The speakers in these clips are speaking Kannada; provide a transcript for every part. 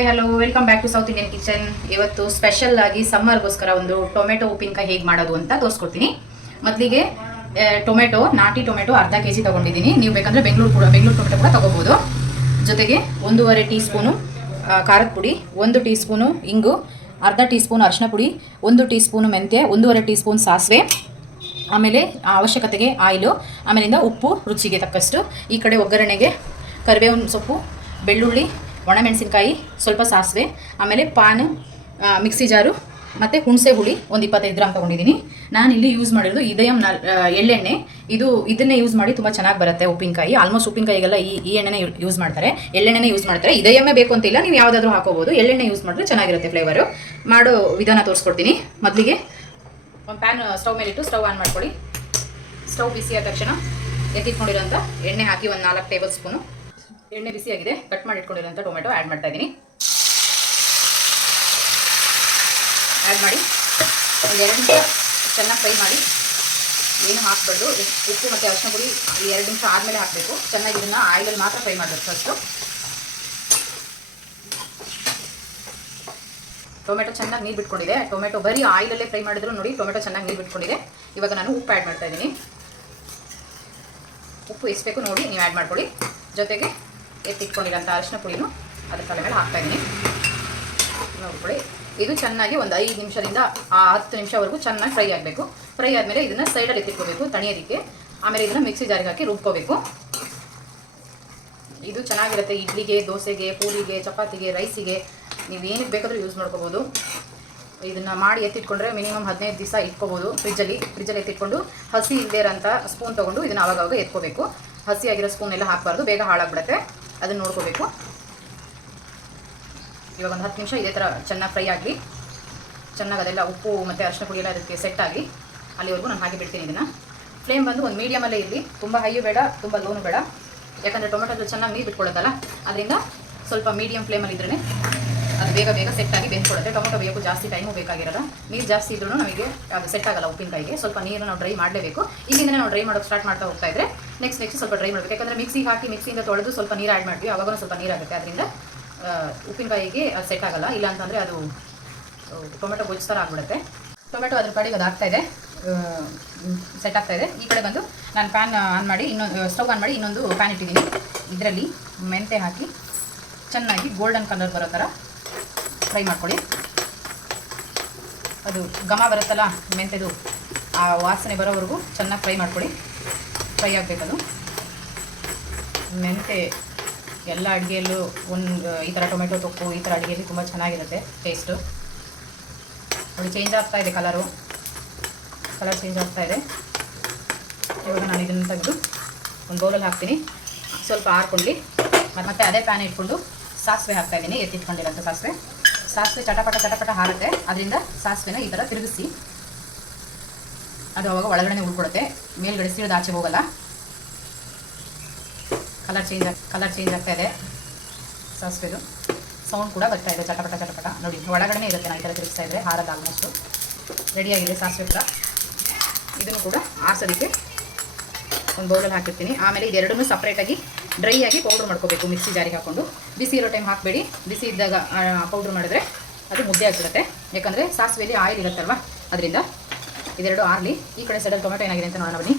Hi, hello, welcome back to South Indian kitchen. ಇವತ್ತು ಸ್ಪೆಷಲ್ ಆಗಿ ಸಮ್ಮರ್ಗೋಸ್ಕರ ಒಂದು ಟೊಮೆಟೊ ಉಪ್ಪಿನಕಾಯಿ ಹೇಗೆ ಮಾಡೋದು ಅಂತ ತೋರಿಸ್ಕೊಡ್ತೀನಿ. ಮೊದಲಿಗೆ ಟೊಮೆಟೊ, ನಾಟಿ ಟೊಮೆಟೊ ಅರ್ಧ ಕೆ ಜಿ ತೊಗೊಂಡಿದ್ದೀನಿ. ನೀವು ಬೇಕಂದರೆ ಬೆಂಗಳೂರು ಕೂಡ, ಬೆಂಗಳೂರು ಟೊಮೆಟೊ ಕೂಡ ತೊಗೋಬೋದು. ಜೊತೆಗೆ ಒಂದೂವರೆ ಟೀ ಸ್ಪೂನು ಖಾರದ ಪುಡಿ, ಒಂದು ಟೀ ಸ್ಪೂನು ಇಂಗು, ಅರ್ಧ ಟೀ ಸ್ಪೂನ್ ಅರಿಶಿನ ಪುಡಿ, ಒಂದು ಟೀ ಸ್ಪೂನು ಮೆಂತ್ಯ, ಒಂದೂವರೆ ಟೀ ಸ್ಪೂನ್ ಸಾಸಿವೆ, ಆಮೇಲೆ ಅವಶ್ಯಕತೆಗೆ ಆಯಿಲು, ಆಮೇಲಿಂದ ಉಪ್ಪು ರುಚಿಗೆ ತಕ್ಕಷ್ಟು, ಈ ಕಡೆ ಒಗ್ಗರಣೆಗೆ ಕರಿಬೇವಿನ ಸೊಪ್ಪು, ಬೆಳ್ಳುಳ್ಳಿ ಒಣಮೆಣಸಿನ್ಕಾಯಿ ಸ್ವಲ್ಪ ಸಾಸಿವೆ, ಆಮೇಲೆ ಪಾನ್ ಮಿಕ್ಸಿ ಜಾರು, ಮತ್ತು ಹುಣಸೆ ಹುಳಿ ಒಂದು ಇಪ್ಪತ್ತೈದು ಗ್ರಾಮ್ ತೊಗೊಂಡಿದ್ದೀನಿ ನಾನು ಇಲ್ಲಿ ಯೂಸ್ ಮಾಡಿರೋದು ಇದಯಂ ನಾಲ್ ಎಳ್ಳೆಣ್ಣೆ. ಇದು ಇದನ್ನೇ ಯೂಸ್ ಮಾಡಿ ತುಂಬ ಚೆನ್ನಾಗಿ ಬರುತ್ತೆ ಉಪ್ಪಿನಕಾಯಿ. ಆಲ್ಮೋಸ್ಟ್ ಉಪ್ಪಿನಕಾಯಿಗೆಲ್ಲ ಈ ಈ ಎಣ್ಣೆನೇ ಯೂಸ್ ಮಾಡ್ತಾರೆ. ಎಳ್ಳೆಣ್ಣೆನೇ ಯೂಸ್ ಮಾಡ್ತಾರೆ. ಇದಯಮ್ಮೇ ಬೇಕು ಅಂತಿಲ್ಲ ನೀವು ಯಾವುದಾದ್ರೂ ಹಾಕೋಬೋದು. ಎಳ್ಳೆಣ್ಣೆ ಯೂಸ್ ಮಾಡಿದ್ರೆ ಚೆನ್ನಾಗಿರುತ್ತೆ ಫ್ಲೇವರು ಮಾಡೋ ವಿಧಾನ ತೋರಿಸ್ಕೊಡ್ತೀನಿ ಮೊದಲಿಗೆ. ಒಂದು ಪ್ಯಾನ್ ಸ್ಟವ್ ಮೇಲಿಟ್ಟು ಸ್ಟವ್ ಆನ್ ಮಾಡ್ಕೊಳ್ಳಿ. ಸ್ಟವ್ ಬಿಸಿಯಾದ ತಕ್ಷಣ ಎತ್ತಿಟ್ಕೊಂಡಿರೋಂಥ ಎಣ್ಣೆ ಹಾಕಿ ಒಂದು ನಾಲ್ಕು ಟೇಬಲ್ ಸ್ಪೂನು ಎಣ್ಣೆ ಬಿಸಿಯಾಗಿದೆ. ಕಟ್ ಮಾಡಿ ಇಟ್ಕೊಂಡಿರೋಂಥ ಟೊಮೆಟೊ ಆ್ಯಡ್ ಮಾಡ್ತಾ ಇದ್ದೀನಿ. ಆ್ಯಡ್ ಮಾಡಿ. ಒಂದು ಎರಡು ನಿಮಿಷ ಚೆನ್ನಾಗಿ ಫ್ರೈ ಮಾಡಿ. ಏನು ಹಾಕ್ಬಾರ್ದು. ಉಪ್ಪು ಮತ್ತು ಅರಿಶಿನ ಪುಡಿ ಎರಡು ನಿಮಿಷ ಆದಮೇಲೆ ಹಾಕಬೇಕು. ಚೆನ್ನಾಗಿ ಇದನ್ನು ಆಯಿಲಲ್ಲಿ ಮಾತ್ರ ಫ್ರೈ ಮಾಡಬೇಕು ಫಸ್ಟು ಟೊಮೆಟೊ ಚೆನ್ನಾಗಿ ನೀರು ಬಿಟ್ಕೊಂಡಿದೆ. ಟೊಮೆಟೊ ಬರೀ ಆಯಿಲಲ್ಲೇ ಫ್ರೈ ಮಾಡಿದ್ರು ನೋಡಿ ಟೊಮೆಟೊ ಚೆನ್ನಾಗಿ ನೀರು ಬಿಟ್ಕೊಂಡಿದೆ. ಇವಾಗ ನಾನು ಉಪ್ಪು ಆ್ಯಡ್ ಮಾಡ್ತಾ ಇದ್ದೀನಿ. ಉಪ್ಪು ಎಷ್ಟು ಬೇಕು ನೋಡಿ ನೀವು ಆ್ಯಡ್ ಮಾಡ್ಕೊಳ್ಳಿ. ಜೊತೆಗೆ ಎತ್ತಿಟ್ಕೊಂಡಿರೋಂಥ ಅರಿಶಿನ ಪುಡಿನೂ ಅದರ ತಲೆ ಮೇಲೆ ಹಾಕ್ತಾ ನೋಡ್ಕೊಳ್ಳಿ. ಇದು ಚೆನ್ನಾಗಿ ಒಂದು ಐದು ನಿಮಿಷದಿಂದ ಆ ಹತ್ತು ನಿಮಿಷವರೆಗೂ ಚೆನ್ನಾಗಿ ಫ್ರೈ ಆಗಬೇಕು. ಫ್ರೈ ಆದಮೇಲೆ ಇದನ್ನು ಸೈಡಲ್ಲಿ ಎತ್ತಿಟ್ಕೋಬೇಕು, ತಣಿಯೋದಕ್ಕೆ. ಆಮೇಲೆ ಇದನ್ನು ಮಿಕ್ಸಿ ಜಾರಿಗೆ ಹಾಕಿ ರುಬ್ಕೋಬೇಕು. ಇದು ಚೆನ್ನಾಗಿರುತ್ತೆ ಇಡ್ಲಿಗೆ, ದೋಸೆಗೆ, ಪೂರಿಗೆ, ಚಪಾತಿಗೆ, ರೈಸಿಗೆ. ನೀವು ಏನಕ್ಕೆ ಬೇಕಾದರೂ ಯೂಸ್ ಮಾಡ್ಕೋಬೋದು. ಇದನ್ನು ಮಾಡಿ ಎತ್ತಿಟ್ಕೊಂಡ್ರೆ ಮಿನಿಮಮ್ ಹದಿನೈದು ದಿವಸ ಇಟ್ಕೋಬೋದು ಫ್ರಿಜ್ಜಲ್ಲಿ ಫ್ರಿಜ್ಜಲ್ಲಿ ಎತ್ತಿಟ್ಕೊಂಡು ಹಸಿ ಇಲ್ಲದೇ ಇರೋಂಥ ಸ್ಪೂನ್ ತೊಗೊಂಡು ಇದನ್ನು ಆವಾಗವಾಗ ಎತ್ಕೋಬೇಕು. ಹಸಿ ಆಗಿರೋ ಸ್ಪೂನ್ ಎಲ್ಲ ಹಾಕಬಾರ್ದು, ಬೇಗ ಹಾಳಾಗ್ಬಿಡುತ್ತೆ. ಅದನ್ನು ನೋಡ್ಕೋಬೇಕು. ಇವಾಗ ಒಂದು ಹತ್ತು ನಿಮಿಷ ಇದೇ ಥರ ಚೆನ್ನಾಗಿ ಫ್ರೈ ಆಗಲಿ. ಚೆನ್ನಾಗಿ ಅದೆಲ್ಲ ಉಪ್ಪು ಮತ್ತು ಅರಿಶಿನ ಪುಡಿ ಎಲ್ಲ ಅದಕ್ಕೆ ಸೆಟ್ ಆಗಿ ಅಲ್ಲಿವರೆಗೂ ನಾನು ಹಾಗೆ ಬಿಡ್ತೀನಿ ಇದನ್ನು. ಫ್ಲೇಮ್ ಬಂದು ಒಂದು ಮೀಡಿಯಮಲ್ಲೇ ಇರಲಿ. ತುಂಬ ಹೈಯೂ ಬೇಡ, ತುಂಬ ಲೋನು ಬೇಡ. ಯಾಕಂದರೆ ಟೊಮೆಟೊ ಚೆನ್ನಾಗಿ ನೀರು ಬಿಟ್ಕೊಳ್ಳುತ್ತಲ್ಲ. ಅದರಿಂದ ಸ್ವಲ್ಪ ಮೀಡಿಯಮ್ ಫ್ಲೇಮಲ್ಲಿ ಇದ್ರೇ ಅದು ಬೇಗ ಬೇಗ ಸೆಟ್ ಆಗಿ ಬೆಂದ್ಕೊಡುತ್ತೆ ಟೊಮೆಟೊ ಬೇಯಕ್ಕೂ ಜಾಸ್ತಿ ಟೈಮು ಬೇಕಾಗಿರಲ್ಲ. ನೀರು ಜಾಸ್ತಿ ಇದ್ರೂ ನಮಗೆ, ಅದು ಸೆಟ್ ಆಗಲ್ಲ ಉಪ್ಪಿನಕಾಯಿಗೆ. ಸ್ವಲ್ಪ ನೀರು ನಾವು ಡ್ರೈ ಮಾಡಲೇಬೇಕು. ಇಲ್ಲಿಂದ ನಾವು ಡ್ರೈ ಮಾಡೋಕ್ಕೆ ಸ್ಟಾರ್ಟ್ ಮಾಡ್ತಾ ಹೋಗ್ತಾ ಇದ್ರೆ ನೆಕ್ಸ್ಟ್ ನೆಕ್ಸ್ಟ್ ಸ್ವಲ್ಪ ಡ್ರೈ ಮಾಡಬೇಕು. ಯಾಕಂದರೆ ಮಿಕ್ಸಿಗೆ ಹಾಕಿ ಮಿಕ್ಸಿಯಿಂದ ತೊಳೆದು ಸ್ವಲ್ಪ ನೀರು ಆ್ಯಡ್ ಮಾಡ್ತೀವಿ. ಅವಾಗ ಸ್ವಲ್ಪ ನೀರಾಗುತ್ತೆ ಅದರಿಂದ ಉಪ್ಪಿನಕಾಯಿಗೆ ಅದು ಸೆಟ್ ಆಗಲ್ಲ. ಇಲ್ಲ ಅಂತಂದರೆ ಅದು ಟೊಮೆಟೊ ಗೊಜ್ಜು ಥರ ಆಗ್ಬಿಡುತ್ತೆ. ಟೊಮೆಟೊ ಅದ್ರ ಕಡೆಗೆ ಅದು ಆಗ್ತಾ ಇದೆ. ಸೆಟ್ ಆಗ್ತಾ ಇದೆ. ಈ ಕಡೆ ಬಂದು ನಾನು ಪ್ಯಾನ್ ಆನ್ ಮಾಡಿ ಇನ್ನೊಂದು ಸ್ಟವ್ ಆನ್ ಮಾಡಿ ಇನ್ನೊಂದು ಪ್ಯಾನ್ ಇಟ್ಟಿದ್ದೀನಿ. ಇದರಲ್ಲಿ ಮೆಂತೆ ಹಾಕಿ, ಚೆನ್ನಾಗಿ ಗೋಲ್ಡನ್ ಕಲರ್ ಬರೋ ಥರ ಫ್ರೈ ಮಾಡ್ಕೊಳ್ಳಿ. ಅದು ಘಮ ಬರುತ್ತಲ್ಲ, ಮೆಂತೆದು, ಆ ವಾಸನೆ ಬರೋವರೆಗೂ ಚೆನ್ನಾಗಿ ಫ್ರೈ ಮಾಡ್ಕೊಳ್ಳಿ. ಫ್ರೈ ಆಗಬೇಕದು. ಮೆಂತೆ, ಎಲ್ಲ ಅಡುಗೆಯಲ್ಲೂ ಒಂದು, ಈ ಥರ ಟೊಮೆಟೊ ತೊಕ್ಕು ಈ ಥರ ಅಡುಗೆಯಲ್ಲಿ ತುಂಬ ಚೆನ್ನಾಗಿರುತ್ತೆ ಟೇಸ್ಟು. ಅದು ಚೇಂಜ್ ಆಗ್ತಾ ಇದೆ ಕಲರು ಕಲರ್ ಚೇಂಜ್ ಆಗ್ತಾ ಇದೆ. ಇವಾಗ ನಾನು ಇದನ್ನು ತೆಗೆದು ಒಂದು ಬೌಲಲ್ಲಿ ಹಾಕ್ತೀನಿ. ಸ್ವಲ್ಪ ಆರ್ಕೊಳ್ಳಿ. ಮತ್ತು ಮತ್ತೆ ಅದೇ ಪ್ಯಾನ್ ಇಟ್ಕೊಂಡು ಸಾಸಿವೆ ಹಾಕ್ತಾ ಇದ್ದೀನಿ. ಎತ್ತಿಟ್ಕೊಂಡಿರೋಂಥ ಸಾಸಿವೆ. ಸಾಸಿವೆ ಚಟಪಟ ಚಟಪಟ ಹಾರುತ್ತೆ. ಅದರಿಂದ ಸಾಸಿವೆನ ಈ ಥರ ತಿರುಗಿಸಿ ಅದು ಅವಾಗ ಒಳಗಡೆ ಉಳ್ಕೊಡುತ್ತೆ ಮೇಲ್ಗಡೆ ಸಿಡಿದು ಆಚೆ ಹೋಗಲ್ಲ. ಕಲರ್ ಚೇಂಜ್ ಕಲರ್ ಚೇಂಜ್ ಆಗ್ತಾ ಇದೆ ಸಾಸಿವೆದು. ಸೌಂಡ್ ಕೂಡ ಬರ್ತಾ ಇದೆ ಚಟಪಟ ಚಟಪಟ. ನೋಡಿ ಒಳಗಡೆ ಇರುತ್ತೆ ನಾನು ಈ ಥರ ತಿರುಗಿಸ್ತಾ ಇದ್ದರೆ ಹಾರದ ಆಲ್ಮೋಸ್ಟು ರೆಡಿಯಾಗಿದೆ ಸಾಸಿವೆ ಕೂಡ. ಇದನ್ನು ಕೂಡ ಆರ್ಸೋದಕ್ಕೆ ಒಂದು ಬೌಲಲ್ಲಿ ಹಾಕಿರ್ತೀನಿ. ಆಮೇಲೆ ಇದೆರಡನ್ನೂ ಸಪ್ರೇಟಾಗಿ ಡ್ರೈ ಆಗಿ ಪೌಡ್ರ್ ಮಾಡ್ಕೋಬೇಕು, ಮಿಕ್ಸಿ ಜಾರಿಗೆ ಹಾಕ್ಕೊಂಡು ಬಿಸಿ ಇರೋ ಟೈಮ್ ಹಾಕಬೇಡಿ. ಬಿಸಿ ಇದ್ದಾಗ ಪೌಡ್ರ್ ಮಾಡಿದ್ರೆ ಅದು ಮುದ್ದೆ ಆಗಿಬಿಡುತ್ತೆ. ಯಾಕಂದರೆ ಸಾಸಿವೆಯಲ್ಲಿ ಆಯಿಲ್ ಇರುತ್ತಲ್ವ? ಅದರಿಂದ ಇದೆರಡು ಆರಲಿ. ಈ ಕಡೆ ಸೈಡಲ್ಲಿ ಟೊಮೆಟೊ ಏನಾಗಿದೆ ಅಂತ ನೋಡೋಣ ಬನ್ನಿ.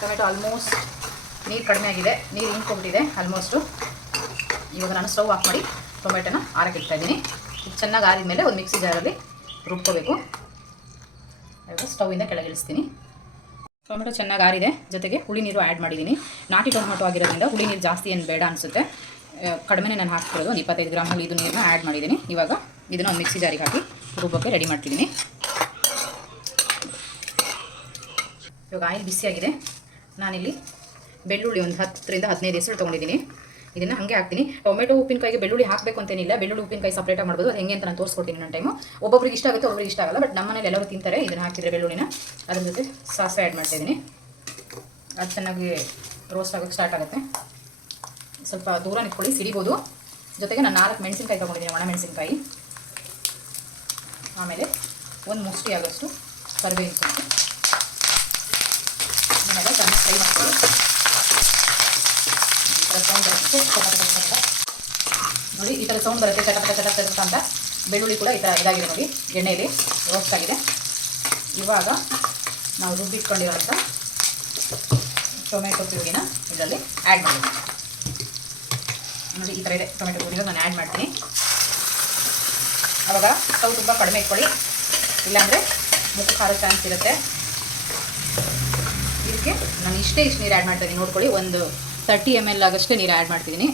ಟೊಮೆಟೊ ಆಲ್ಮೋಸ್ಟ್ ನೀರು ಕಡಿಮೆ ಆಗಿದೆ. ನೀರು ಇಂಕೊಬಿಟ್ಟಿದೆ ಆಲ್ಮೋಸ್ಟು ಇವಾಗ ನಾನು ಸ್ಟವ್ ಆಫ್ ಮಾಡಿ ಟೊಮೆಟೊನ ಆರಕ್ಕೆ ಇಡ್ತಾ ಇದ್ದೀನಿ. ಇದು ಚೆನ್ನಾಗಿ ಆರಿದ ಮೇಲೆ ಒಂದು ಮಿಕ್ಸಿ ಜಾರಲ್ಲಿ ರುಬ್ಕೋಬೇಕು. ಇವಾಗ ಸ್ಟವಿಂದ ಕೆಳಗಿಳಿಸ್ತೀನಿ ಟೊಮೆಟೊ ಚೆನ್ನಾಗಿ ಆರಿದೆ. ಜೊತೆಗೆ ಹುಳಿ ನೀರು ಆ್ಯಡ್ ಮಾಡಿದ್ದೀನಿ ನಾಟಿ ಟೊಮೆಟೊ ಆಗಿರೋದ್ರಿಂದ ಹುಳಿ ನೀರು ಜಾಸ್ತಿ ಏನು ಬೇಡ ಅನಿಸುತ್ತೆ. ಕಡಿಮೆ ನಾನು ಹಾಕ್ತಿರೋದು ಒಂದು ಇಪ್ಪತ್ತೈದು ಗ್ರಾಮ್ ಹುಳಿ ಇದು ನೀರನ್ನ ಆ್ಯಡ್ ಮಾಡಿದ್ದೀನಿ ಇವಾಗ ಇದನ್ನು ಒಂದು ಮಿಕ್ಸಿ ಜಾರಿಗೆ ಹಾಕಿ ರುಬ್ಬೋಕ್ಕೆ ರೆಡಿ ಮಾಡ್ತಿದ್ದೀನಿ ಇವಾಗ ಆಯಿಲ್ ಬಿಸಿಯಾಗಿದೆ. ನಾನಿಲ್ಲಿ ಬೆಳ್ಳುಳ್ಳಿ ಒಂದು ಹತ್ತರಿಂದ ಹದಿನೈದು ಹೆಸರು ತೊಗೊಂಡಿದ್ದೀನಿ ಇದನ್ನು ಹಾಗೆ ಹಾಕ್ತೀನಿ. ಟೊಮೆಟೊ, ಉಪ್ಪಿನಕಾಯಿಗೆ ಬೆಳ್ಳುಳ್ಳಿ ಹಾಕಬೇಕು ಅಂತೇನಿಲ್ಲ. ಬೆಳ್ಳುಳ್ಳಿ, ಉಪ್ಪಿನಕಾಯಿ ಸಪ್ರೇಟಾಗಿ ಮಾಡ್ಬೋದು. ಅದು ಹೆಂಗೆ ಅಂತ ನಾನು ತೋರಿಸ್ಕೊಡ್ತೀನಿ ನನ್ನ ಟೈಮು ಒಬ್ಬೊಬ್ರಿಗೆ ಇಷ್ಟ ಆಗುತ್ತೆ ಒಬ್ಬರಿಗೆ ಇಷ್ಟ ಆಗಲ್ಲ. ಬಟ್ ನಮ್ಮ ಮನೇಲಿ ಎಲ್ಲರೂ ತಿಂತಾರೆ. ಇದನ್ನು ಹಾಕಿದರೆ ಬೆಳ್ಳುಳ್ಳಿನ. ಅದ್ರ ಜೊತೆ ಸಾಸಿವೆ ಆ್ಯಡ್ ಮಾಡ್ತಾಯಿದ್ದೀನಿ ಅದು ಚೆನ್ನಾಗಿ ರೋಸ್ಟ್ ಆಗೋಕ್ಕೆ ಸ್ಟಾರ್ಟ್ ಆಗುತ್ತೆ. ಸ್ವಲ್ಪ ದೂರ ನಿಂತ್ಕೊಳ್ಳಿ ಸಿಡಿಬೋದು. ಜೊತೆಗೆ ನಾನು ನಾಲ್ಕು ಮೆಣಸಿನ್ಕಾಯಿ ತೊಗೊಂಡಿದ್ದೀನಿ ಒಣ ಮೆಣಸಿನ್ಕಾಯಿ. ಆಮೇಲೆ ಒಂದು ಮುಷ್ಟಿ ಆಗೋಷ್ಟು ಕರಿಬೇವಿನ ಸೊಪ್ಪು ಇದನ್ನೆಲ್ಲ ಚೆನ್ನಾಗಿ ಫ್ರೈ ಮಾಡ್ಕೊಳ್ಳಿ ಈ ಥರ sound ಬರುತ್ತೆ. ಚಟ ಪಟ ಪಟ ಪಟ. ನೋಡಿ, ಈ ಥರ ಸೌಂಡ್ ಬರುತ್ತೆ ಚಟಪಟ ಚಟಪಟ ಅಂತ. ಬೆಳ್ಳುಳ್ಳಿ ಕೂಡ ಈ ಥರ ಇದಾಗಿದೆ ನೋಡಿ ಎಣ್ಣೆಯಲ್ಲಿ ರೋಸ್ಟ್ ಆಗಿದೆ. ಇವಾಗ ನಾವು ರುಬ್ಬಿಟ್ಕೊಂಡಿರೋಂಥ ಟೊಮೆಟೊ ಪ್ಯೂರಿನ ಇದರಲ್ಲಿ ಆ್ಯಡ್ ಮಾಡಿ ನೋಡಿ, ಈ ಥರ ಇದೆ, ಟೊಮೆಟೊ ಪ್ಯೂರಿನ ನಾನು ಆ್ಯಡ್ ಮಾಡ್ತೀನಿ. ಅವಾಗ ಸ್ಟವ್ ತುಂಬ ಕಡಿಮೆ ಇಟ್ಕೊಳ್ಳಿ. ಇಲ್ಲಾಂದರೆ ಮುಖ ಖಾರ ಚಾನ್ಸ್ ಇರುತ್ತೆ. ಇದಕ್ಕೆ ನಾನು ಇಷ್ಟೇ ಇಷ್ಟು ನೀರು ಆ್ಯಡ್ ಮಾಡ್ತೀನಿ ನೋಡ್ಕೊಳ್ಳಿ, ಒಂದು ತರ್ಟಿ ಎಂ ಎಲ್ ಆಗಷ್ಟೇ ನೀರು ಆ್ಯಡ್ ಮಾಡ್ತಿದ್ದೀನಿ.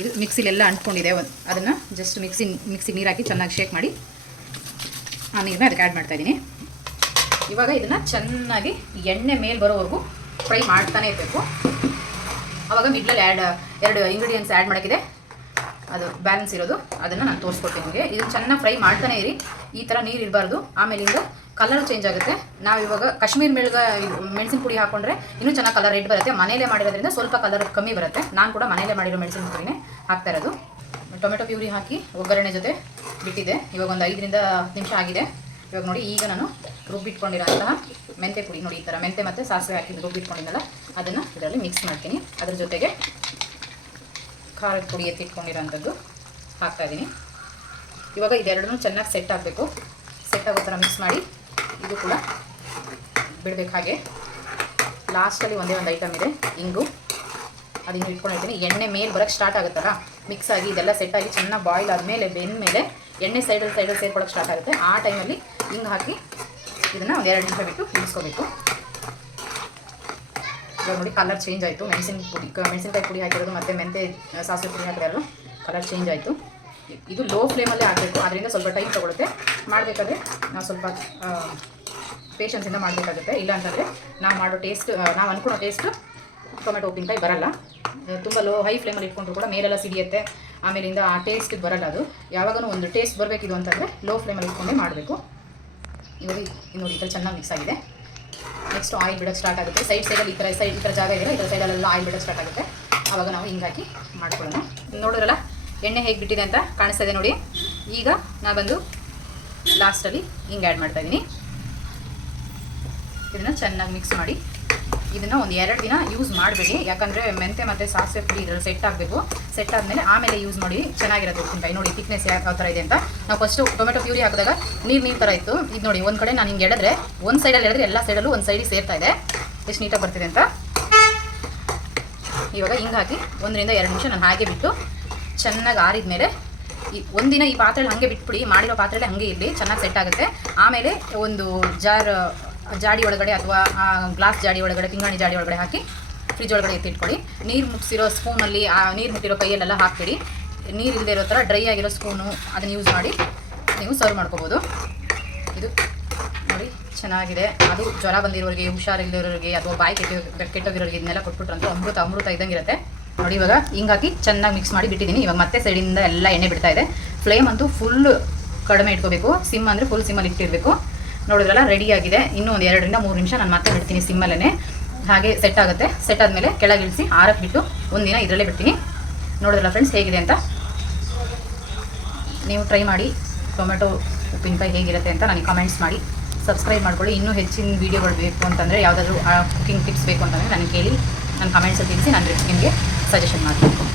ಇದು ಮಿಕ್ಸಿಲೆಲ್ಲ ಅಂಟ್ಕೊಂಡಿದೆ. ಒಂದು ಅದನ್ನು ಜಸ್ಟ್ ಮಿಕ್ಸಿ ಮಿಕ್ಸಿಗೆ ನೀರು ಹಾಕಿ ಚೆನ್ನಾಗಿ ಶೇಕ್ ಮಾಡಿ ಆ ನೀರನ್ನ ಅದಕ್ಕೆ ಆ್ಯಡ್ ಮಾಡ್ತಾಯಿದ್ದೀನಿ ಇವಾಗ ಇದನ್ನು ಚೆನ್ನಾಗಿ ಎಣ್ಣೆ ಮೇಲೆ ಬರೋವರೆಗೂ ಫ್ರೈ ಮಾಡ್ತಾನೆ ಇರಬೇಕು. ಆವಾಗ ಮಿಡ್ಲಲ್ಲಿ ಆ್ಯಡ್ ಎರಡು ಇಂಗ್ರೀಡಿಯೆಂಟ್ಸ್ ಆ್ಯಡ್ ಮಾಡೋಕ್ಕಿದೆ. ಅದು ಬ್ಯಾಲೆನ್ಸ್ ಇರೋದು. ಅದನ್ನು ನಾನು ತೋರಿಸ್ಕೊಡ್ತೀನಿ ನಿಮಗೆ. ಇದು ಚೆನ್ನಾಗಿ ಫ್ರೈ ಮಾಡ್ತಾನೆ ಇರಿ. ಈ ಥರ ನೀರು ಇರಬಾರ್ದು. ಆಮೇಲಿಂದ ಕಲರ್ ಚೇಂಜ್ ಆಗುತ್ತೆ. ನಾವು ಇವಾಗ ಕಾಶ್ಮೀರ್ ಮೆಳ್ಗ, ಮೆಣಸಿನ ಪುಡಿ ಹಾಕೊಂಡ್ರೆ ಇನ್ನೂ ಚೆನ್ನಾಗಿ ಕಲರ್ ರೆಡ್ ಬರುತ್ತೆ. ಮನೆಯಲ್ಲೇ ಮಾಡಿರೋದ್ರಿಂದ ಸ್ವಲ್ಪ ಕಲರ್ ಕಮ್ಮಿ ಬರುತ್ತೆ. ನಾನು ಕೂಡ ಮನೆಯಲ್ಲೇ ಮಾಡಿರೋ ಮೆಣಸಿನ ಪುಡಿನೇ ಹಾಕ್ತಾ ಇರೋದು. ಟೊಮೆಟೊ ಪ್ಯೂರಿ ಹಾಕಿ ಒಗ್ಗರಣೆ ಜೊತೆ ಬಿಟ್ಟಿದ್ದೆ ಇವಾಗ ಒಂದು ಐದರಿಂದ ಹತ್ತು ನಿಮಿಷ ಆಗಿದೆ. ಇವಾಗ ನೋಡಿ ಈಗ ನಾನು ರುಬ್ಬಿಟ್ಕೊಂಡಿರೋಂತಹ ಮೆಂತೆ ಪುಡಿ. ನೋಡಿ ಈ ಥರ ಮೆಂತೆ ಮತ್ತು ಸಾಸಿವೆ ಹಾಕಿ ರುಬ್ಬಿಟ್ಕೊಂಡಿದ್ದಲ್ಲ ಅದನ್ನು ಇದರಲ್ಲಿ ಮಿಕ್ಸ್ ಮಾಡ್ತೀನಿ. ಅದ್ರ ಜೊತೆಗೆ ಖಾರದ ಪುಡಿ ಎತ್ತಿಟ್ಕೊಂಡಿರೋಂಥದ್ದು ಹಾಕ್ತಾ ಇದ್ದೀನಿ. ಇವಾಗ ಇದೆರಡನ್ನೂ ಚೆನ್ನಾಗಿ ಸೆಟ್ ಆಗಬೇಕು. ಸೆಟ್ ಆಗೋ ಥರ ಮಿಕ್ಸ್ ಮಾಡಿ ಇದು ಕೂಡ ಬಿಡಬೇಕು ಹಾಗೆ. ಲಾಸ್ಟಲ್ಲಿ ಒಂದೇ ಒಂದು ಐಟಮ್ ಇದೆ, ಇಂಗು. ಅದನ್ನು ಇಟ್ಕೊಂಡಿರ್ತೀನಿ ಎಣ್ಣೆ ಮೇಲೆ ಬರೋಕ್ಕೆ ಸ್ಟಾರ್ಟ್ ಆಗುತ್ತಲ್ಲ? ಮಿಕ್ಸ್ ಆಗಿ ಇದೆಲ್ಲ ಸೆಟ್ ಆಗಿ ಚೆನ್ನಾಗಿ ಬಾಯ್ಲ್ ಆದಮೇಲೆ ಬೆಂದಮೇಲೆ ಎಣ್ಣೆ ಸೈಡಲ್ಲಿ ಸೈಡಲ್ಲಿ ಸೇರ್ಕೊಳ್ಳೋಕೆ ಸ್ಟಾರ್ಟ್ ಆಗುತ್ತೆ. ಆ ಟೈಮಲ್ಲಿ ಹಿಂಗೆ ಹಾಕಿ ಇದನ್ನು ಒಂದು ಎರಡು ನಿಮಿಷ ಬಿಟ್ಟು ಇಳಿಸ್ಕೋಬೇಕು ಇವಾಗ ನೋಡಿ ಕಲರ್ ಚೇಂಜ್ ಆಯಿತು. ಮೆಣಸಿನ ಪುಡಿ ಮೆಣಸಿನಕಾಯಿ ಪುಡಿ ಹಾಕಿರೋದು, ಮತ್ತು ಮೆಂತೆ ಸಾಸಿವೆ ಪುಡಿ ಹಾಕಿರೋದು. ಕಲರ್ ಚೇಂಜ್ ಆಯಿತು. ಇದು ಲೋ ಫ್ಲೇಮಲ್ಲೇ ಆಗಬೇಕು. ಅದರಿಂದ ಸ್ವಲ್ಪ ಟೈಮ್ ತೊಗೊಳುತ್ತೆ. ಮಾಡಬೇಕಾದ್ರೆ ನಾವು ಸ್ವಲ್ಪ ಪೇಷನ್ಸಿಂದ ಮಾಡಬೇಕಾಗುತ್ತೆ. ಇಲ್ಲ ಅಂತಂದರೆ ನಾವು ಮಾಡೋ ಟೇಸ್ಟ್ ನಾವು ಅಂದ್ಕೊಳೋ ಟೇಸ್ಟ್ ಟೊಮೆಟೊ ಉಪ್ಪಿನಕಾಯಿ ಬರಲ್ಲ. ತುಂಬ ಲೋ ಹೈ ಫ್ಲೇಮಲ್ಲಿ ಇಟ್ಕೊಂಡ್ರು ಕೂಡ ಮೇಲೆಲ್ಲ ಸಿಡಿಯುತ್ತೆ. ಆಮೇಲಿಂದ ಆ ಟೇಸ್ಟ್ ಬರಲ್ಲ ಅದು. ಯಾವಾಗಲೂ ಒಂದು ಟೇಸ್ಟ್ ಬರಬೇಕಿದು ಅಂತಂದರೆ ಲೋ ಫ್ಲೇಮಲ್ಲಿ ಇಟ್ಕೊಂಡೇ ಮಾಡಬೇಕು. ಇವಾಗ ನೋಡಿ, ಈ ಥರ ಚೆನ್ನಾಗಿ ಮಿಕ್ಸ್ ಆಗಿದೆ. ನೆಕ್ಸ್ಟ್ ಆಯಿಲ್ ಬಿಡೋಕ್ಕೆ ಸ್ಟಾರ್ಟ್ ಆಗುತ್ತೆ. ಸೈಡ್ ಸೈಡಲ್ಲಿ ಈ ಥರ ಸೈಡ್ ಈ ಥರ ಜಾಗ ಇದೆ ಈ ಥರ ಸೈಡಲ್ಲೆಲ್ಲ ಆಯಿಲ್ ಬಿಡೋಕ್ಕೆ ಸ್ಟಾರ್ಟ್ ಆಗುತ್ತೆ. ಆವಾಗ ನಾವು ಹಿಂಗಾಕಿ ಮಾಡ್ಕೊಳ್ಳೋಣ. ನೋಡಿದ್ರಲ್ಲ? ಎಣ್ಣೆ ಹೇಗೆ ಬಿಟ್ಟಿದೆ ಅಂತ ಕಾಣಿಸ್ತಾ ಇದೆ ನೋಡಿ. ಈಗ ನಾ ಬಂದು ಲಾಸ್ಟಲ್ಲಿ ಹಿಂಗೆ ಆ್ಯಡ್ ಮಾಡ್ತಾ ಇದ್ದೀನಿ. ಇದನ್ನು ಚೆನ್ನಾಗಿ ಮಿಕ್ಸ್ ಮಾಡಿ. ಇದನ್ನು ಒಂದು ಎರಡು ದಿನ ಯೂಸ್ ಮಾಡಬೇಡಿ. ಯಾಕಂದರೆ ಮೆಂತೆ ಮತ್ತು ಸಾಸಿವೆ ಪುಡಿ ಇದರಲ್ಲಿ ಸೆಟ್ ಆಗಬೇಕು. ಸೆಟ್ ಆದಮೇಲೆ ಆಮೇಲೆ ಯೂಸ್ ಮಾಡಿ ಚೆನ್ನಾಗಿರೋದು ಉಪ್ಪಿನಕಾಯಿ. ನೋಡಿ ಥಿಕ್ನೆಸ್ ಯಾವ ಥರ ಇದೆ ಅಂತ. ನಾವು ಫಸ್ಟು ಟೊಮೆಟೊ ಪ್ಯೂರಿ ಹಾಕಿದಾಗ ನೀರು ನೀರು ಥರ ಇತ್ತು. ಇದು ನೋಡಿ ಒಂದು ಕಡೆ ನಾನು ಹಿಂಗೆ ಎಳೆದ್ರೆ ಒಂದು ಸೈಡಲ್ಲಿ ಎಳೆದ್ರೆ ಎಲ್ಲ ಸೈಡಲ್ಲೂ ಒಂದು ಸೈಡಿಗೆ ಸೇರ್ತಾ ಇದೆ. ಎಷ್ಟು ನೀಟಾಗಿ ಬರ್ತಿದೆ ಅಂತ. ಇವಾಗ ಹಿಂಗೆ ಹಾಕಿ ಒಂದರಿಂದ ಎರಡು ನಿಮಿಷ ನಾನು ಹಾಗೆ ಬಿಟ್ಟು ಚೆನ್ನಾಗಿ ಆರಿದ ಮೇಲೆ ಈ ಒಂದಿನ ಈ ಪಾತ್ರೆಲಿ ಹಾಗೆ ಬಿಟ್ಬಿಡಿ, ಮಾಡಿರೋ ಪಾತ್ರೆಲಿ ಹಾಗೆ ಇರಲಿ, ಚೆನ್ನಾಗಿ ಸೆಟ್ ಆಗುತ್ತೆ. ಆಮೇಲೆ ಒಂದು ಜಾರ್, ಜಾಡಿ ಒಳಗಡೆ ಅಥವಾ ಗ್ಲಾಸ್ ಜಾಡಿ ಒಳಗಡೆ ತಿಂಗಾಣಿ ಜಾಡಿ ಒಳಗಡೆ ಹಾಕಿ ಫ್ರಿಜ್ ಒಳಗಡೆ ಎತ್ತಿಟ್ಕೊಳ್ಳಿ. ನೀರು ಮುಗಿಸಿರೋ ಸ್ಪೂನಲ್ಲಿ ನೀರು ಮುಟ್ಟಿರೋ ಕೈಯಲ್ಲೆಲ್ಲ ಹಾಕ್ಬಿಡಿ. ನೀರು ಇಲ್ಲದೆ ಇರೋ ಥರ ಡ್ರೈ ಆಗಿರೋ ಸ್ಪೂನು ಅದನ್ನು ಯೂಸ್ ಮಾಡಿ ನೀವು ಸರ್ವ್ ಮಾಡ್ಕೋಬೋದು. ಇದು ನೋಡಿ, ಚೆನ್ನಾಗಿದೆ. ಅದು ಜ್ವರ ಬಂದಿರೋರಿಗೆ ಹುಷಾರಿಲ್ಲದವ್ರಿಗೆ ಅಥವಾ ಬಾಯಿ ಕೆಟ್ಟ, ಕೆಟ್ಟೋಗಿರೋರಿಗೆ ಇದನ್ನೆಲ್ಲ ಕೊಟ್ಬಿಟ್ರಂತೂ ಅಮೃತ ಅಮೃತ ಇದ್ದಂಗೆ ಇರುತ್ತೆ. ನೋಡಿ ಇವಾಗ ಹಿಂಗಾಕಿ ಚೆನ್ನಾಗಿ ಮಿಕ್ಸ್ ಮಾಡಿ ಬಿಟ್ಟಿದ್ದೀನಿ ಇವಾಗ ಮತ್ತೆ ಸೈಡಿಂದ ಎಲ್ಲ ಎಣ್ಣೆ ಬಿಡ್ತಾ ಇದೆ. ಫ್ಲೇಮ್ ಅಂತೂ ಫುಲ್ ಕಡಿಮೆ ಇಟ್ಕೋಬೇಕು. ಸಿಮ್ ಅಂದರೆ ಫುಲ್ ಸಿಮ್ಮಲ್ಲಿ ಇಟ್ಟಿರಬೇಕು. ನೋಡಿದ್ರಲ್ಲ ರೆಡಿ ಆಗಿದೆ. ಇನ್ನೂ ಒಂದು ಎರಡರಿಂದ ಮೂರು ನಿಮಿಷ ನಾನು ಮತ್ತೆ ಬಿಡ್ತೀನಿ ಸಿಮ್ಮಲ್ಲೇ ಹಾಗೆ ಸೆಟ್ ಆಗುತ್ತೆ. ಸೆಟ್ ಆದಮೇಲೆ ಕೆಳಗಿಳಿಸಿ ಆರಕ್ಕೆ ಬಿಟ್ಟು ಒಂದಿನ ಇದರಲ್ಲೇ ಬಿಡ್ತೀನಿ. ನೋಡಿದ್ರಲ್ಲ ಫ್ರೆಂಡ್ಸ್ ಹೇಗಿದೆ ಅಂತ? ನೀವು ಟ್ರೈ ಮಾಡಿ. ಟೊಮೆಟೊ ಉಪ್ಪಿನಕಾಯಿ ಹೇಗಿರುತ್ತೆ ಅಂತ ನನಗೆ ಕಮೆಂಟ್ಸ್ ಮಾಡಿ. ಸಬ್ಸ್ಕ್ರೈಬ್ ಮಾಡ್ಕೊಳ್ಳಿ. ಇನ್ನೂ ಹೆಚ್ಚಿನ ವೀಡಿಯೋಗಳು ಬೇಕು ಅಂತಂದರೆ ಯಾವುದಾದ್ರೂ ಕುಕಿಂಗ್ ಟಿಪ್ಸ್ ಬೇಕು ಅಂತಂದರೆ ನನಗೆ ಕೇಳಿ. ನನ್ನ ಕಮೆಂಟ್ಸಲ್ಲಿ ತಿಳಿಸಿ, ನಾನು ನಿಮಗೆ ಸಜೆಷನ್ ಮಾಡ್ತೀನಿ